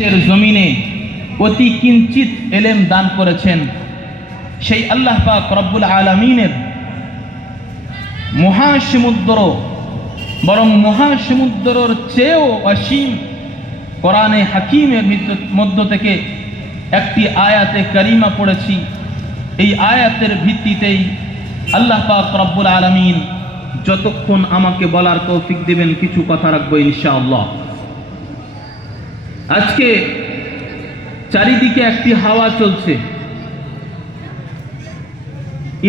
বিশ্বের জমিনে অতি কিঞ্চিত এলেম দান করেছেন সেই আল্লাহ পাক রব্বুল আলামিনের মহাসমুদ্র, বরং মহাসমুদ্রের চেয়েও অসীম কোরআনে হাকিমের মধ্য থেকে একটি আয়াতে কারিমা পড়েছি। এই আয়াতের ভিত্তিতেই আল্লাহ পাক রব্বুল আলামিন যতক্ষণ আমাকে বলার তৌফিক দিবেন কিছু কথা রাখবো ইনশাআল্লাহ। আজকে চারিদিকে একটি হাওয়া চলছে।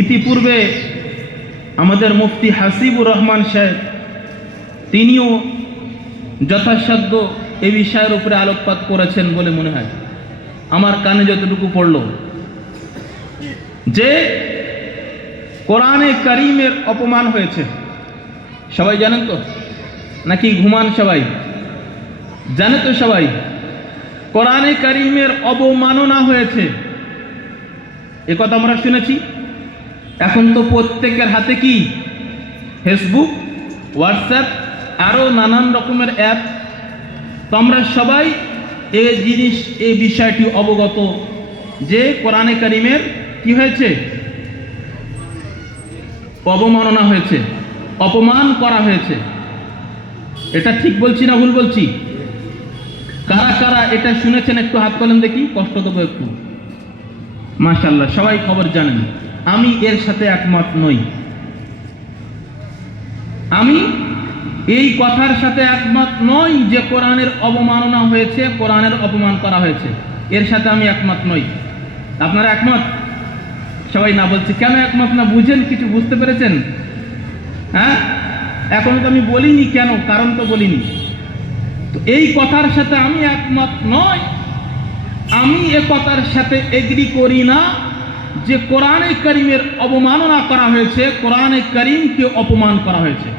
ইতিপূর্বে আমাদের মুফতি হাসিবুর রহমান সাহেব তিনিও যথাসাধ্য এই বিষয়ের উপরে আলোকপাত করেছেন বলে মনে হয়, আমার কানে যতটুকু পড়ল, যে কোরআনে কারিমের অপমান হয়েছে। সবাই জানেন তো, নাকি ঘুমান? সবাই জানে তো, সবাই কোরআনে কারিমের অবমাননা হয়েছে, এ কথা আমরা শুনেছি। এখন তো প্রত্যেকের হাতে কি ফেসবুক, হোয়াটসঅ্যাপ, আরো নানান রকমের অ্যাপ। তো আমরা সবাই এই বিষয়টি অবগত যে কোরআনে কারিমের কি হয়েছে, অবমাননা হয়েছে, অপমান করা হয়েছে। এটা ঠিক বলছি না ভুল বলছি? কারা কারা এটা শুনেছেন একটু হাত তোলেন দেখি, কষ্ট দেবো একটু। মাশাআল্লাহ, সবাই খবর জানেন। আমি এর সাথে একমত নই। আমি এই কথার সাথে একমত নই যে কোরআনের অবমাননা হয়েছে, কোরআনের অপমান করা হয়েছে, এর সাথে আমি একমত নই। আপনারা একমত? সবাই না বলছি। কেন একমত না বুঝেন? কিছু বুঝতে পেরেছেন? হ্যাঁ, এখন তো আমি বলিনি কেন, কারণ তো বলিনি। তো এই কথার সাথে আমি একমত নই। আমি এ কথার সাথে এগ্রি করি না যে কোরআনে কারিমের অবমাননা করা হয়েছে, কোরআনে কারিমকে অপমান করা হয়েছে।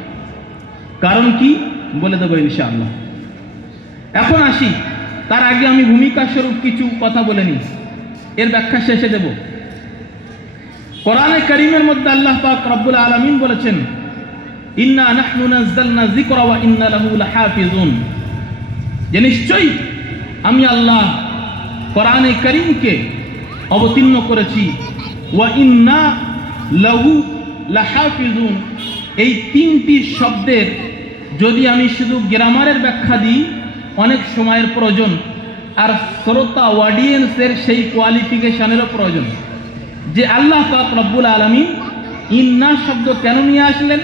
কারণ কি বলে দেবো ইনশাআল্লাহ। এখন আসি, তার আগে আমি ভূমিকা স্বরূপ কিছু কথা বলে নিই, এর ব্যাখ্যা শেষে দেব। কোরআনে কারিমের মধ্যে আল্লাহ পাক রব্বুল আলামিন বলেছেন, ইন্না নাহনু নাযালনা যিকরা ওয়া ইন্না লাহু লাহাফিজুন, যে নিশ্চয়ই আমি আল্লাহ কোরআনে কারিমকে অবতীর্ণ করেছি, ওয়া ইন্না লাহু লাহাফিজুন। এই তিনটি শব্দের যদি আমি শুধু গ্রামারের ব্যাখ্যা দিই অনেক সময়ের প্রয়োজন, আর শ্রোতা অডিয়েন্সের সেই কোয়ালিফিকেশনেরও প্রয়োজন যে আল্লাহ পাক রব্বুল আলামিন ইন্না শব্দ কেন নিয়ে আসলেন,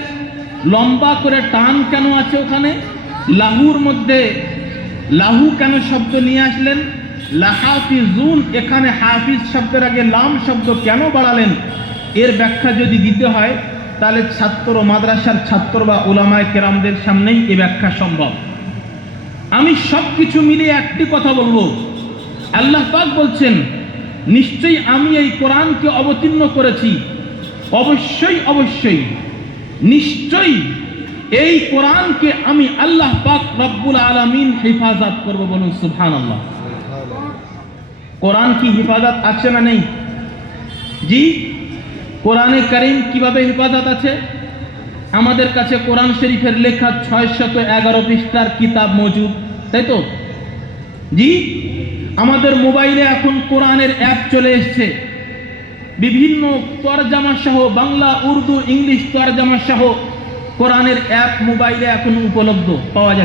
লম্বা করে টান কেন আছে ওখানে, লাহুর মধ্যে লাহু কেন শব্দ নিয়ে আসলেন, লাহাফিজুন এখানে হাফিজ শব্দের আগে লাম শব্দ কেন বাড়ালেন, এর ব্যাখ্যা যদি দিতে হয় তাহলে ছাত্র, মাদ্রাসার ছাত্র বা উলামায়ে কেরামদের সামনেই এই ব্যাখ্যা সম্ভব। আমি সব কিছু মিলিয়ে একটি কথা বলবো। আল্লাহ পাক বলছেন, নিশ্চয়ই আমি এই কোরআনকে অবতীর্ণ করেছি, অবশ্যই অবশ্যই নিশ্চয়ই এই কোরআনকে আমি আল্লাহ পাক রব্বুল আলামিন হেফাজত করব। বলুন সুবহানাল্লাহ। কোরআন কি হেফাজত আছে না নেই? জি, কোরআনে কারিম কিভাবে হেফাজত আছে? আমাদের কাছে কোরআন শরীফের লেখা 611 পৃষ্ঠার কিতাব মজুদ, তাই তো? জি, আমাদের মোবাইলে এখন কোরআনের অ্যাপ চলে এসছে, বিভিন্ন তরজমা সহ, বাংলা, উর্দু, ইংলিশ তরজমা সহ কোরআনের অ্যাপ মোবাইলে এখন উপলব্ধ পাওয়া যায়।